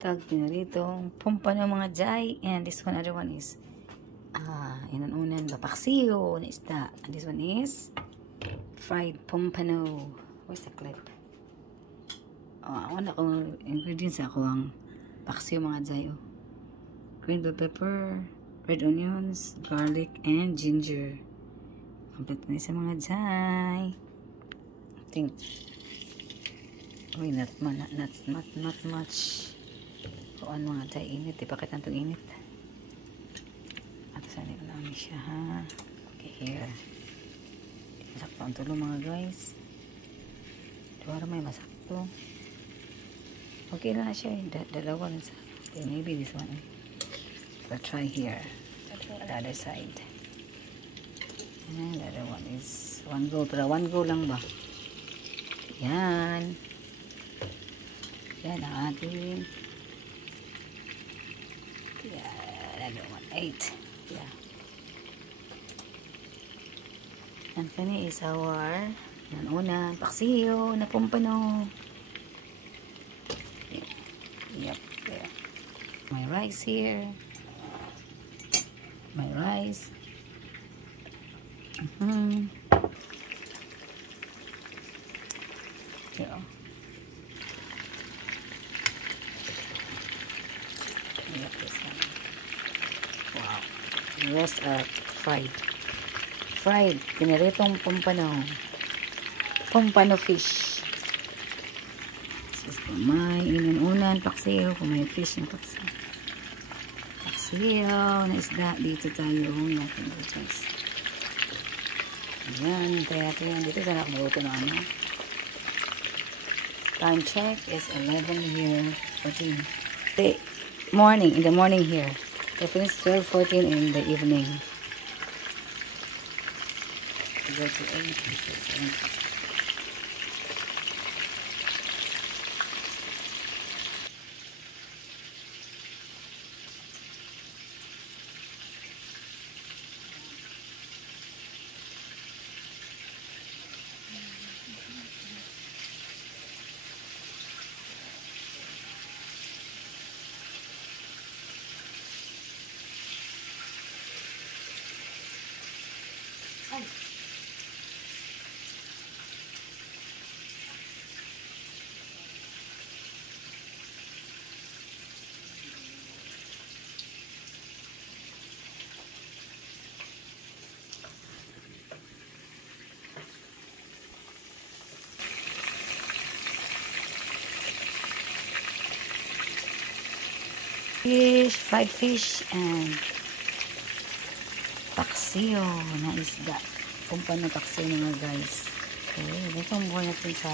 Tag pinarito pompano mga jay, and this one other one is inunan bapaksiyo na isda, and this one is fried pompano. Where's the clip? Wala akong ingredients, ako ang paksiyo mga jay. Green bell pepper, red onions, garlic, and ginger. Complete na sa mga jay. I think not much. Kuan mga jay, init. Ipakita itong init. At saan ko namin siya, ha? Okay, here. Masakto ang tulo mga guys. Duwara may masakto. Okay na siya. Dalawa lang sa. Okay, maybe this one. We'll try here. The other side. And the other one is one go. Pero one go lang ba? Yan. Yan ang ating. Yeah, another one. 8. Yeah. And kani is our nanunan paksiyo na pompano. Yep. There. My rice here. My rice. Yeah. Yep, this one. Wow. The rest are fried. Fried. Pinaritong pompano. Pompano fish. This is for my inunan paksiyo. Kung may fish ng paksiyo. Paksiyo na isda. Dito tayo. Natin guys. Ayan. Kaya natin. Dito tayo nakamaluto na ano. Time check is 11 here. 14. In the morning here. I finished 12:14 in the evening. Go to 8. Fish, fried fish, and paksiyo na isda. Pompano paksiyo mga guys. Okay, dito ang buhay natin sa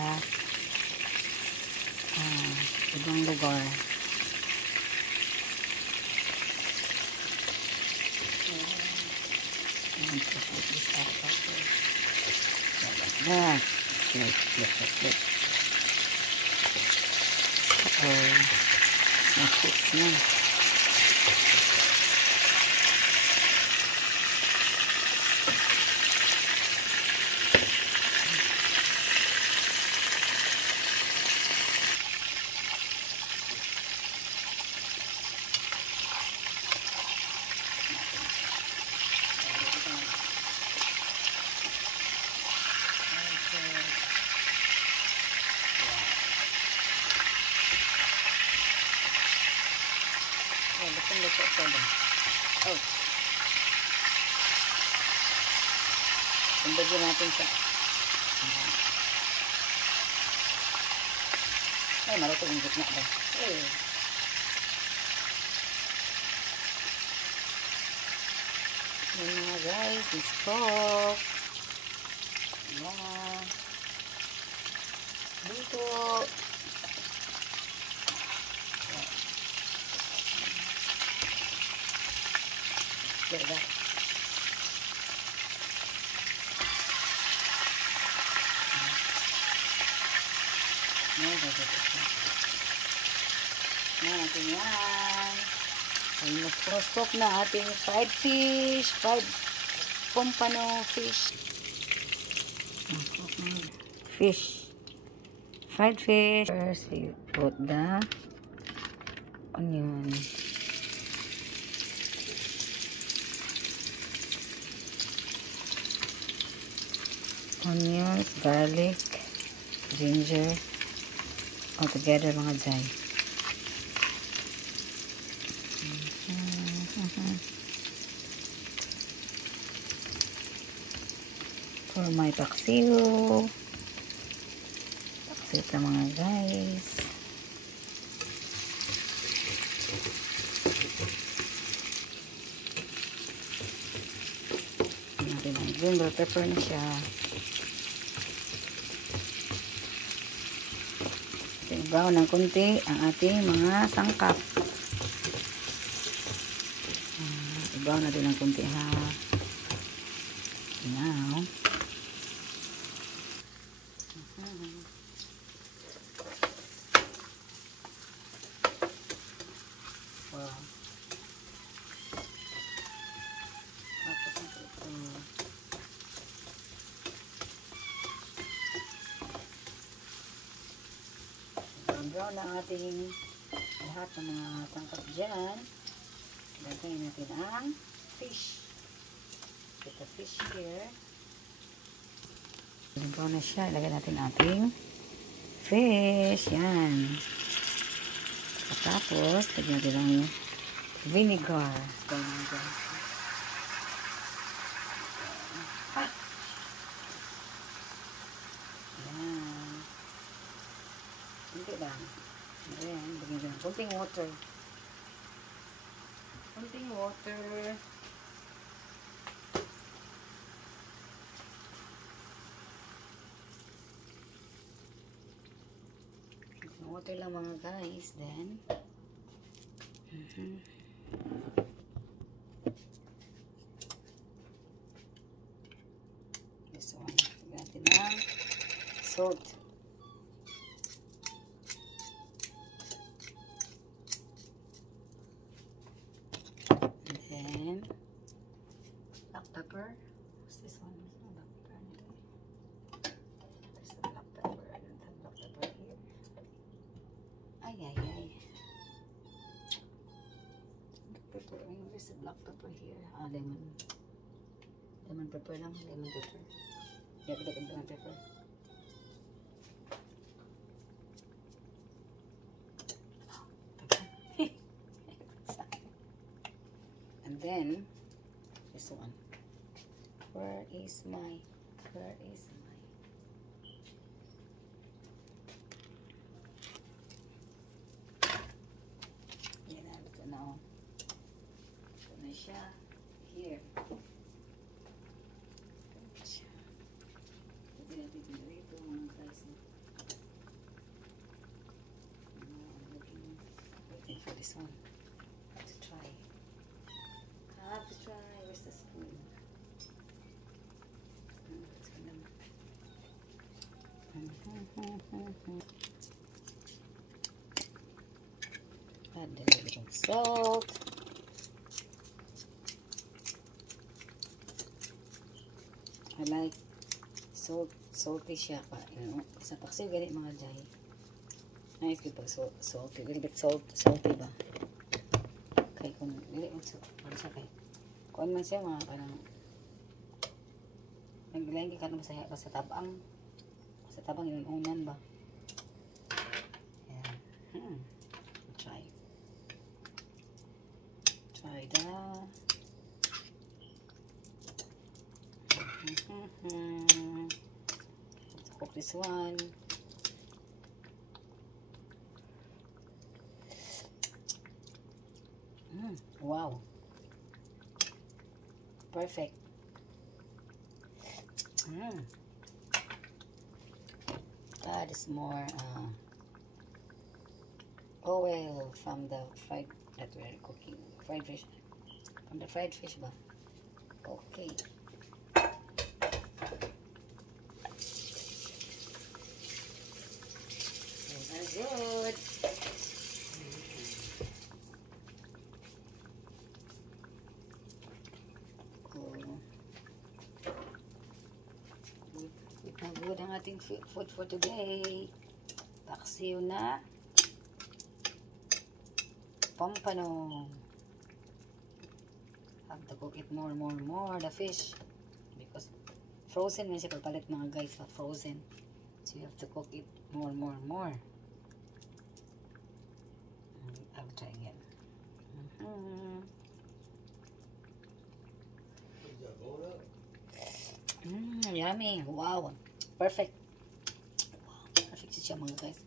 ibang lugar. And to put this out after. Like that. Flip. It's not fixed now. Luto ito ba? Sandagyan natin siya. Ay, maluto yung gitna ba? Yan mga guys, this pork. Yan. Dito. Like that. Natin yan. Ay, mas-cook na ating fried fish. Fried pompano fish. Fish. Fried fish. First, we put the onion. Onions, garlic, ginger, all together mga jay. For my paksiw. Paksiw ito mga guys. Natin ang green bell pepper na siya. Ibaw ng kunti ang ating mga sangkap. Ibaw natin ng kunti ha. Now, wow. Tapos ito. Brown na ang ating lahat ng mga sangkap dyan. Lagyan natin ang fish. Put the fish here. Brown na siya. Lagyan natin ating fish. Yan. Tapos, lagyan natin ang vinegar. Yan. Hindi lang. Ayan. Lagyan natin kunting water. Kunting water. Water lang mga guys. Then, this one. Lagyan natin ng salt. And then, black pepper. What's this one? There's no black pepper. There's the black pepper. I don't have black pepper here. Ay. Pepper. I mean, there's a black pepper here. Lemon. Lemon pepper lang. Lemon pepper. Yeah, lemon pepper. And then, this one. Where is my? Yan na, ito na. Ito na siya. Here. Ito na siya. Pwede natin dito mga guys. Waiting for this one. Have to try. Where's the spoon? Add a little salt. I like salty siya pa. Sa paksiw ganit mga jay. Nice ko pag salty. A little bit salty ba? Kaya kung dili mo siya kay kuan man siya mga kanang naglaing ka na masaya sa tabang inunan ba. Yan. Try that. Cook this one. Wow. Perfect. That is more oil from the fried that we're cooking. Fried fish. From the fried fish ba? Okay. Very good. Good ang ating food for today. Paksiw na pompano. Have to cook it more, the fish. Because frozen man siya pagpalit mga guys, not frozen. So you have to cook it more. I'll try again. Yummy. Wow. Perfect. Wow, perfect siya mga guys.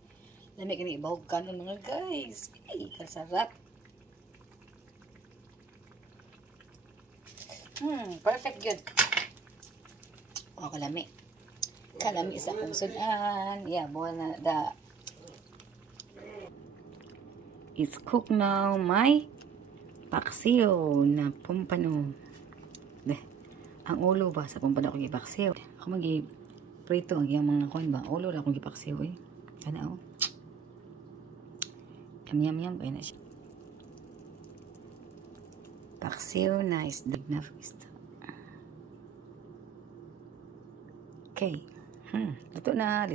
Lamig ni ibahog kanon mga guys. Ay, kasarap. Perfect good. Oh, kalami. Kalami sa akong sudan. Yeah, buwan na da. It's cooked now. My paksiw na pompano. Ang ulo ba sa pompano ko gipaksiw. Ako prito ang iyang mga kon ba. Ulo ra akong gipaksiw eh. Kana oh. Yum kaya na siya. Paksiw nice dig na first. Okay. Ito na.